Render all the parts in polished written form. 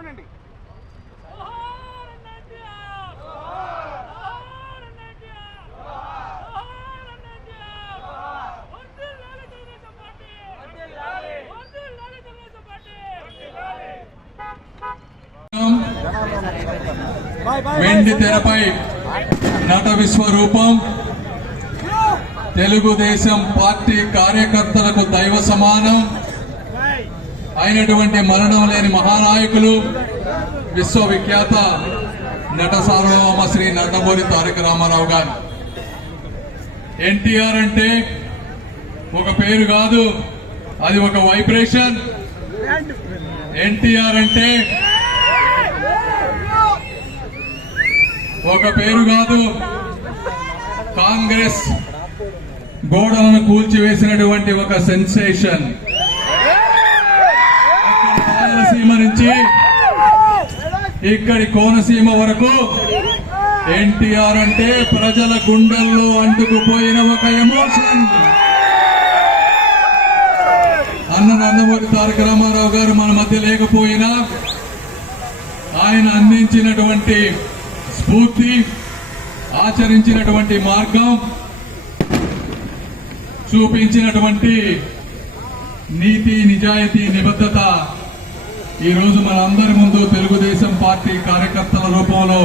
చూడండి. వెండి తెరపై నట విశ్వరూపం తెలుగుదేశం పార్టీ కార్యకర్తలకు దైవ సమానం అయినటువంటి మరణం లేని మహానాయకులు విశ్వవిఖ్యాత నట సార్వభౌమ శ్రీ నందమూరి తారక రామారావు గారు. ఎన్టీఆర్ అంటే ఒక పేరు కాదు, అది ఒక వైబ్రేషన్. ఎన్టీఆర్ అంటే ఒక పేరు కాదు, కాంగ్రెస్ గోడలను కూల్చివేసినటువంటి ఒక సెన్సేషన్. రాయలసీమ నుంచి ఇక్కడి కోనసీమ వరకు ఎన్టీఆర్ అంటే ప్రజల గుండెల్లో అంటుకుపోయిన ఒక ఎమోషన్. అన్న నందమూరి తారక రామారావు గారు మన మధ్య లేకపోయినా ఆయన అందించినటువంటి స్ఫూర్తి, ఆచరించినటువంటి మార్గం, చూపించినటువంటి నీతి, నిజాయితీ, నిబద్ధత ఈరోజు మనందరి ముందు తెలుగుదేశం పార్టీ కార్యకర్తల రూపంలో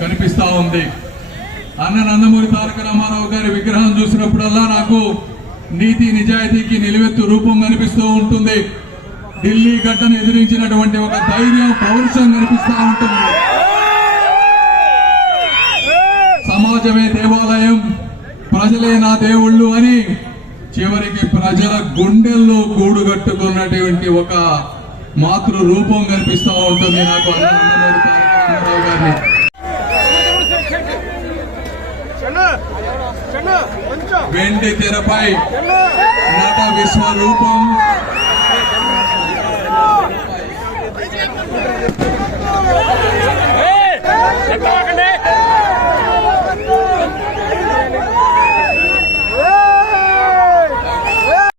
కనిపిస్తా ఉంది. అన్న నందమూరి తారక రామారావు గారి విగ్రహం చూసినప్పుడల్లా నాకు నీతి, నిజాయితీకి నిలువెత్తు రూపం కనిపిస్తూ ఉంటుంది. ఢిల్లీ గడ్డను ఎదిరించినటువంటి ఒక ధైర్యం, పౌరుషం కనిపిస్తూ ఉంటుంది. సమాజమే దేవాలయం, ప్రజలే నా దేవుళ్ళు అని చివరికి ప్రజల గుండెల్లో గూడుగట్టుకున్నటువంటి ఒక మాతృ రూపం కనిపిస్తూ ఉంటుంది నాకు అన్న నందమూరి తారక రామారావు గారిని. వెండి తెరపై నట విశ్వరూపం